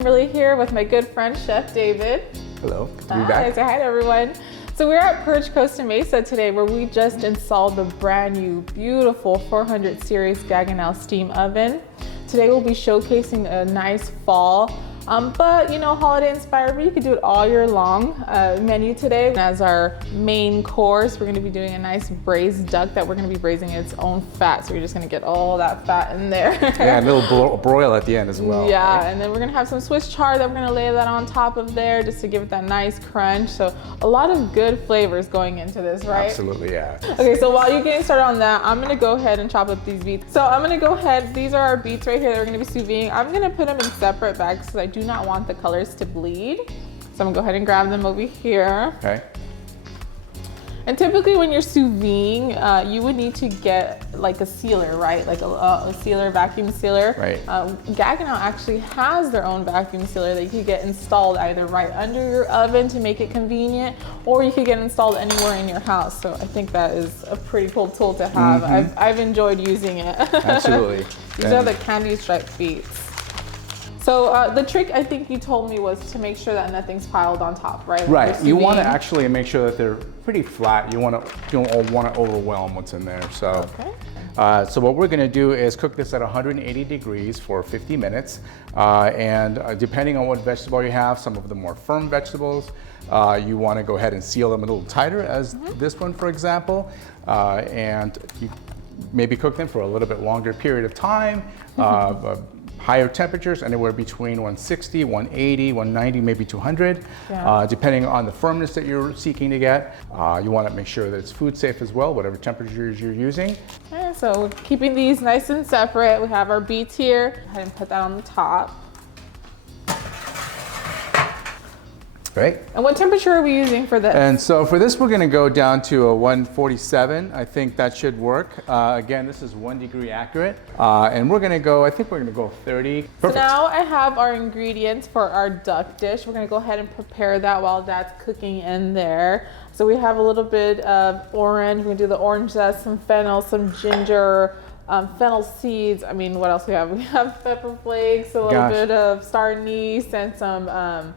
Kimberly here with my good friend Chef David. Hello, good to be Hi, back. say hi to everyone. So we're at PIRCH Costa Mesa today where we just installed the brand new beautiful 400 series Gaggenau steam oven. Today we'll be showcasing a nice fall, but you know, holiday inspired, but you could do it all year long menu today. As our main course, we're gonna be doing a nice braised duck that we're gonna be braising in its own fat. So we're just gonna get all that fat in there. Yeah, a little broil at the end as well. Yeah, right? and then we're gonna have some Swiss chard that we're gonna lay that on top of there just to give it that nice crunch. So a lot of good flavors going into this, right? Absolutely, yeah. Okay, so while you're getting started on that, I'm gonna go ahead and chop up these beets. So I'm gonna go ahead, these are our beets right here that we're gonna be sous videing. I'm gonna put them in separate bags because I do not want the colors to bleed. So I'm gonna go ahead and grab them over here. Okay. And typically when you're sous videing, you would need to get like a sealer, right? Like a sealer, vacuum sealer. Right. Gaggenau actually has their own vacuum sealer that you could get installed either right under your oven to make it convenient, or you could get installed anywhere in your house. So I think that is a pretty cool tool to have. I've enjoyed using it. Absolutely. These are the candy striped beets. So the trick I think you told me was to make sure that nothing's piled on top, right? Right. You want to actually make sure that they're pretty flat. You don't want to overwhelm what's in there. So, so what we're going to do is cook this at 180 degrees for 50 minutes. And depending on what vegetable you have, some of the more firm vegetables, you want to go ahead and seal them a little tighter, as this one, for example. And you maybe cook them for a little bit longer period of time. Higher temperatures, anywhere between 160, 180, 190, maybe 200, depending on the firmness that you're seeking to get. You want to make sure that it's food safe as well, whatever temperatures you're using. Okay, so keeping these nice and separate, we have our beets here. Go ahead and put that on the top. Right. And what temperature are we using for this? And so for this, we're going to go down to a 147. I think that should work. Again, this is 1 degree accurate. And we're going to go, I think we're going to go 30. Perfect. So now I have our ingredients for our duck dish. We're going to go ahead and prepare that while that's cooking in there. So we have a little bit of orange. We're going to do the orange zest, some fennel, some ginger, fennel seeds. I mean, what else we have? We have pepper flakes, a little bit of star anise, and some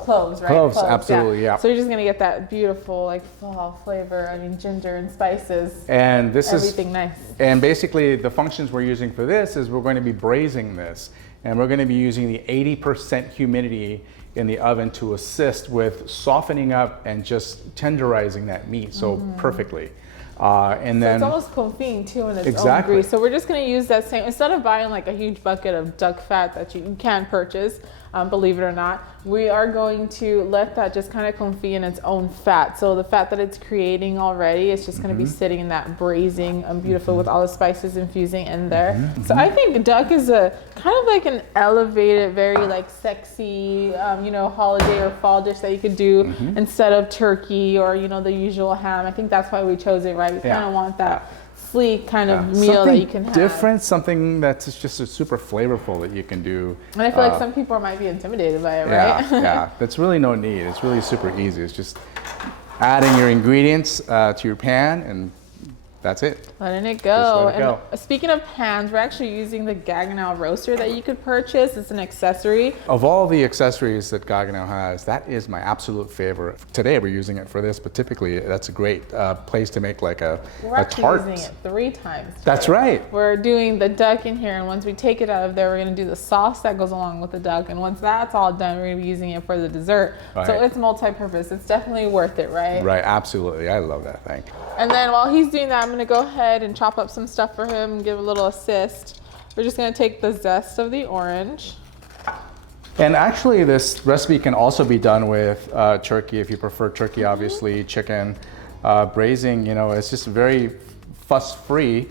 cloves, right? Cloves, absolutely, yeah. So you're just gonna get that beautiful like fall flavor. I mean, ginger and spices. And this everything nice. And basically the functions we're using for this is we're going to be braising this, and we're going to be using the 80% humidity in the oven to assist with softening up and just tenderizing that meat so perfectly. And then it's almost confit too in its own grease. So we're just going to use that same, instead of buying like a huge bucket of duck fat that you can purchase, believe it or not, we are going to let that just kind of confit in its own fat. So the fat that it's creating already, it's just going to be sitting in that braising beautiful with all the spices infusing in there. So I think duck is a kind of like an elevated, very like sexy, you know, holiday or fall dish that you could do instead of turkey or, you know, the usual ham. I think that's why we chose it, right? We kind of want that sleek kind of meal something that you can have. Different, something that's just super flavorful that you can do. And I feel like some people might be intimidated by it, right? Yeah, that's really no need. It's really super easy. It's just adding your ingredients to your pan, and that's it. Letting it go. Just let it go. And speaking of pans, we're actually using the Gaggenau roaster that you could purchase. It's an accessory. Of all the accessories that Gaggenau has, that is my absolute favorite. Today we're using it for this, but typically that's a great place to make like a We're actually tart. using it 3 times today. That's right. We're doing the duck in here, and once we take it out of there, we're going to do the sauce that goes along with the duck. And once that's all done, we're going to be using it for the dessert. Right. So it's multi-purpose. It's definitely worth it, right? Right, absolutely. I love that thing. And then while he's doing that, I'm going to go ahead and chop up some stuff for him and give a little assist. We're just going to take the zest of the orange. And actually this recipe can also be done with turkey if you prefer turkey, obviously, chicken. Braising, you know, it's just very fuss-free,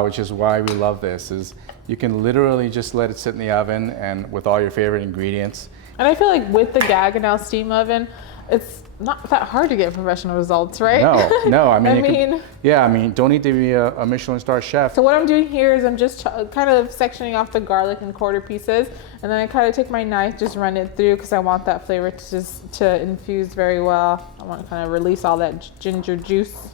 which is why we love this, is you can literally just let it sit in the oven and with all your favorite ingredients. And I feel like with the Gaggenau steam oven, it's not that hard to get professional results, right? No. I mean, I mean, don't need to be a Michelin star chef. So what I'm doing here is I'm just kind of sectioning off the garlic in quarter pieces, and then I kind of take my knife, just run it through because I want that flavor to infuse very well. I want to kind of release all that ginger juice.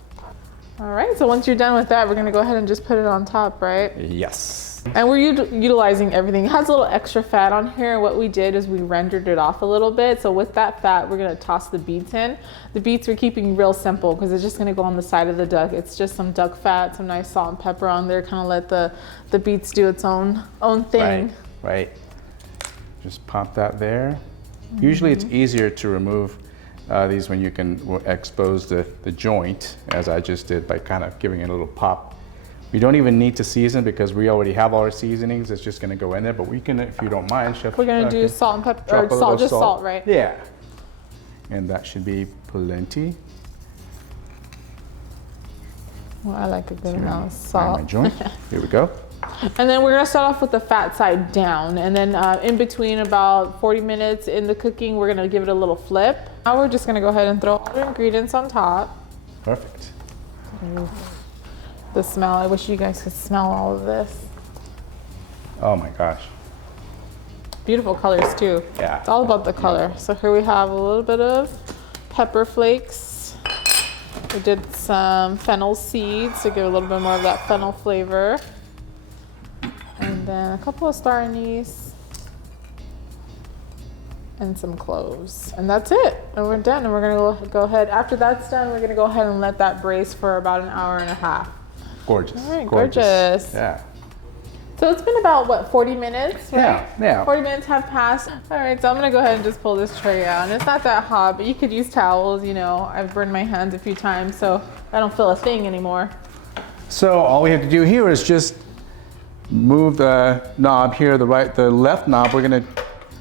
All right, so once you're done with that, we're gonna go ahead and just put it on top, right? Yes. And we're utilizing everything. It has a little extra fat on here. And what we did is we rendered it off a little bit. So with that fat, we're gonna toss the beets in. The beets we're keeping real simple because it's just gonna go on the side of the duck. It's just some duck fat, some nice salt and pepper on there. Kind of let the beets do its own thing. Right. Just pop that there. Usually it's easier to remove these when you can expose the joint, as I just did, by kind of giving it a little pop. We don't even need to season because we already have all our seasonings. It's just going to go in there, but we can, if you don't mind, Chef. We're going to do salt and pepper, or salt, just salt, right? Yeah. And that should be plenty. Well, I like a good amount of salt. My joint. Here we go. And then we're gonna start off with the fat side down, and then in between about 40 minutes in the cooking, we're gonna give it a little flip. Now we're just gonna go ahead and throw all the ingredients on top. Perfect. The smell, I wish you guys could smell all of this. Oh my gosh. Beautiful colors too. Yeah. It's all about the color. So here we have a little bit of pepper flakes. We did some fennel seeds to give a little bit more of that fennel flavor. And then a couple of star anise and some cloves. And that's it. And we're done. And we're gonna go ahead. After that's done, we're gonna go ahead and let that braise for about an hour and a half. Gorgeous. All right, gorgeous. Yeah. So it's been about, what, 40 minutes, right? Yeah. 40 minutes have passed. All right, so I'm gonna go ahead and just pull this tray out. And it's not that hot, but you could use towels, you know. I've burned my hands a few times, so I don't feel a thing anymore. So all we have to do here is just move the knob here, the left knob. We're gonna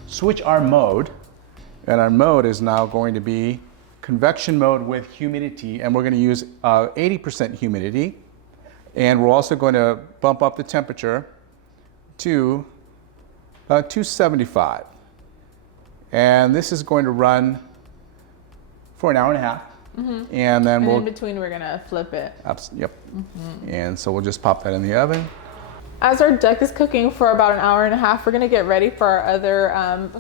switch our mode. And our mode is now going to be convection mode with humidity. And we're gonna use 80% humidity. And we're also going to bump up the temperature to 275. And this is going to run for an hour and a half. And then in between, we're gonna flip it. Yep. And so we'll just pop that in the oven. As our duck is cooking for about an hour and a half, we're gonna get ready for our other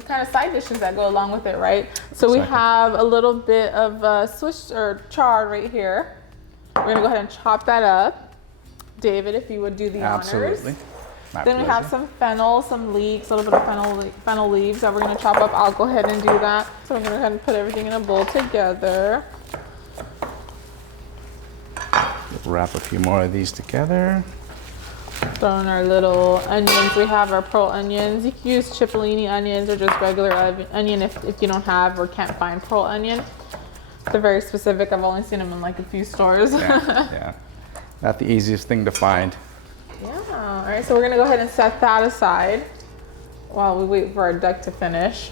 kind of side dishes that go along with it, right? So we have a little bit of swiss or chard right here. We're gonna go ahead and chop that up. David, if you would do the honors. Absolutely. Then we have some fennel, some leeks, a little bit of fennel leaves that we're gonna chop up. I'll go ahead and do that. So I'm gonna go ahead and put everything in a bowl together. Wrap a few more of these together. Throw in our little onions. We have our pearl onions. You can use cipollini onions or just regular onion if you don't have or can't find pearl onion. They're very specific. I've only seen them in like a few stores. Yeah. Not the easiest thing to find. Yeah. All right, so we're gonna go ahead and set that aside while we wait for our duck to finish.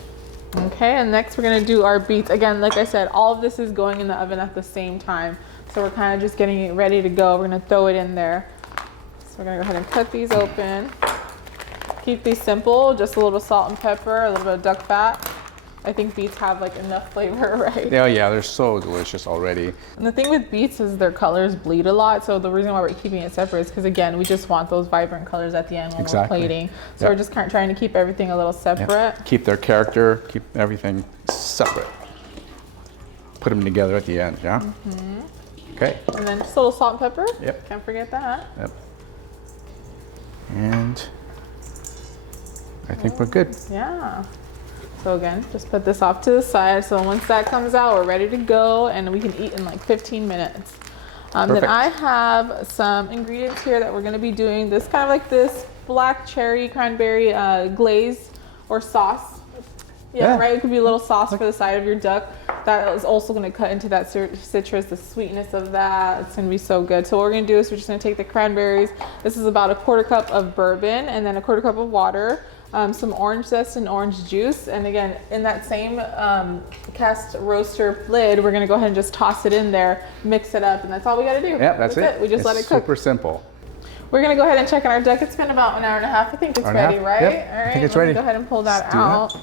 Okay, and next we're gonna do our beets. Again, like I said, all of this is going in the oven at the same time. So we're kind of just getting it ready to go. We're gonna throw it in there. So we're gonna go ahead and cut these open. Keep these simple, just a little salt and pepper, a little bit of duck fat. I think beets have like enough flavor, right? Yeah, they're so delicious already. And the thing with beets is their colors bleed a lot. So the reason why we're keeping it separate is because, again, we just want those vibrant colors at the end when we're plating. So we're just kind of trying to keep everything a little separate. Keep their character, keep everything separate. Put them together at the end, yeah? Okay. And then just a little salt and pepper. Yep. Can't forget that. Yep. And I think we're good. Yeah. So again, just put this off to the side. So once that comes out, we're ready to go and we can eat in like 15 minutes. Then I have some ingredients here that we're gonna be doing. This kind of like this black cherry cranberry glaze or sauce. Yeah, right, it could be a little sauce for the side of your duck. That is also gonna cut into that citrus, the sweetness of that. It's gonna be so good. So what we're gonna do is we're just gonna take the cranberries. This is about a quarter cup of bourbon and then a quarter cup of water. Some orange zest and orange juice. And again, in that same cast roaster lid, we're gonna go ahead and just toss it in there, mix it up, and that's all we gotta do. Yeah, that's it. We just let it cook. Super simple. We're gonna go ahead and check on our duck. It's been about an hour and a half. I think it's ready, right? Yep. All right, I think it's ready. Go ahead and pull that out.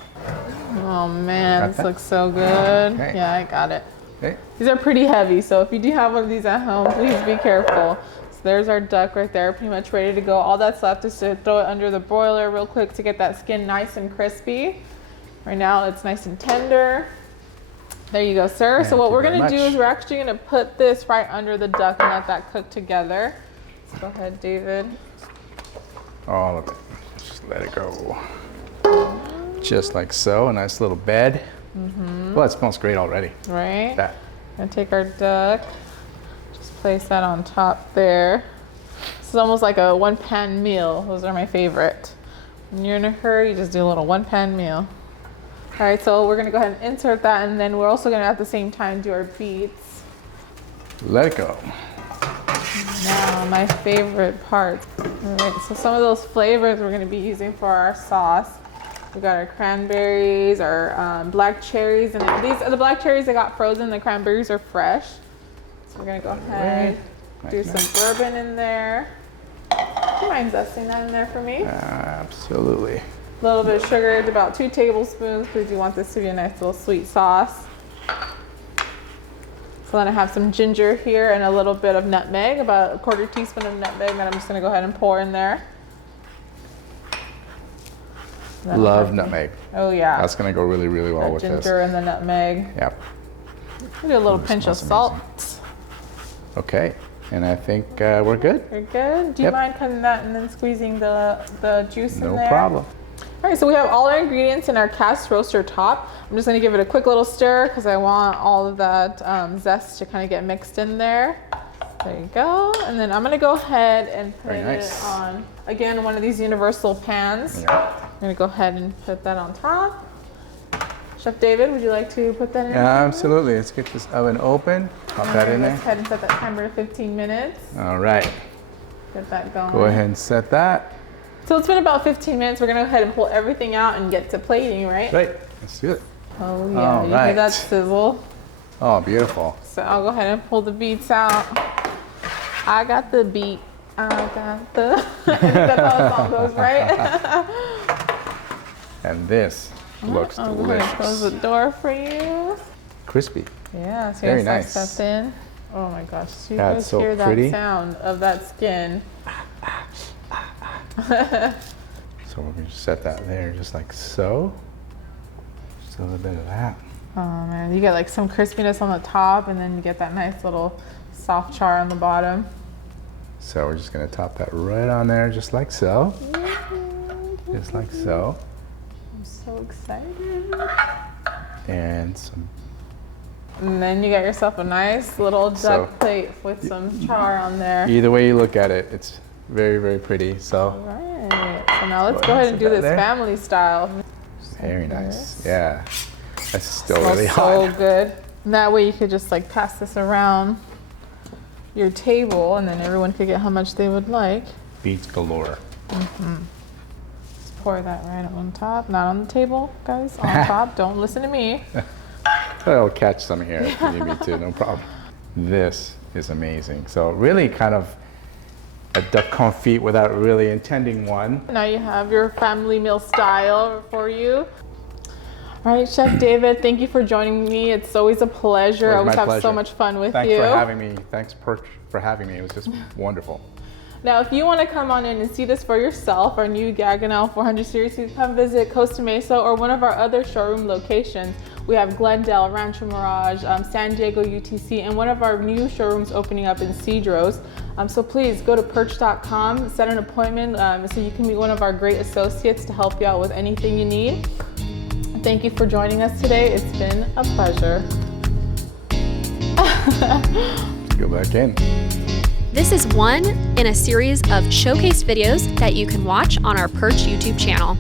Oh man, this looks so good. Okay. Yeah, I got it. Okay. These are pretty heavy, so if you do have one of these at home, please be careful. There's our duck right there, pretty much ready to go. All that's left is to throw it under the broiler real quick to get that skin nice and crispy. Right now it's nice and tender. There you go, sir. So what we're gonna do is we're actually gonna put this right under the duck and let that cook together. So go ahead, David. All of it. Just let it go. Just like so. A nice little bed. Well, it smells great already. Right? That. Gonna take our duck, just place that on top there. This is almost like a one-pan meal. Those are my favorite. When you're in a hurry, you just do a little one-pan meal. All right, so we're gonna go ahead and insert that, and then we're also gonna at the same time do our beets. Let it go. Now, my favorite part. All right, so some of those flavors we're gonna be using for our sauce. We got our cranberries, our black cherries, and these are the black cherries that got frozen. The cranberries are fresh. So we're gonna go ahead, do some bourbon in there. Do you mind zesting that in there for me? Absolutely. A little bit of sugar, it's about 2 tablespoons, because you want this to be a nice little sweet sauce. So then I have some ginger here and a little bit of nutmeg, about a 1/4 teaspoon of nutmeg that I'm just gonna go ahead and pour in there. Love nutmeg. Oh yeah. That's gonna go really, really well with this. Ginger and the nutmeg. Yep. Do a little pinch of salt. Okay, and I think we're good. You're good. Do you mind cutting that and then squeezing the juice in there? No problem. All right, so we have all our ingredients in our cast roaster top. I'm just gonna give it a quick little stir because I want all of that zest to kind of get mixed in there. There you go. And then I'm gonna go ahead and put it on, again, one of these universal pans. Yeah. I'm gonna go ahead and put that on top. Chef David, would you like to put that in? Yeah, absolutely. Let's get this oven open. Pop that in there. Let's go ahead and set that timer to 15 minutes. All right. Get that going. Go ahead and set that. So it's been about 15 minutes. We're gonna go ahead and pull everything out and get to plating, right? Right. Let's do it. Oh yeah, you hear that sizzle? Oh, beautiful. So I'll go ahead and pull the beets out. I got the beet. I got the. That's how the song goes, right? And this looks delicious. I'm going to close the door for you. Crispy. Yeah, so very nice. Stuff in. Oh my gosh, you That's guys so hear pretty. that sound of that skin. So we're going to set that there just like so. Just a little bit of that. Oh man, you get like some crispiness on the top, and then you get that nice little soft char on the bottom. So we're just going to top that right on there just like so. Just like so. I'm so excited. And some. And then you got yourself a nice little duck plate with some char on there. Either way you look at it, it's very, very pretty. So. All right. So now let's go ahead and do this family style. Very nice. Yeah. That's still Smells really hot. So good. And that way you could just like pass this around your table, and then everyone could get how much they would like. Beets galore. Just pour that right on top, not on the table, guys. On top. Don't listen to me. I'll catch some here if you need me to. No problem. This is amazing. So really kind of a duck confit without really intending one. Now you have your family meal style for you. All right, Chef David, thank you for joining me. It's always a pleasure. I always have so much fun with you. Thanks for having me. Thanks PIRCH for having me. It was just wonderful. Now, if you want to come on in and see this for yourself, our new Gaggenau 400 series, you can come visit Costa Mesa or one of our other showroom locations. We have Glendale, Rancho Mirage, San Diego UTC, and one of our new showrooms opening up in Cedros. So please go to PIRCH.com, set an appointment so you can meet one of our great associates to help you out with anything you need. Thank you for joining us today. It's been a pleasure. Go back in. This is one in a series of showcase videos that you can watch on our PIRCH YouTube channel.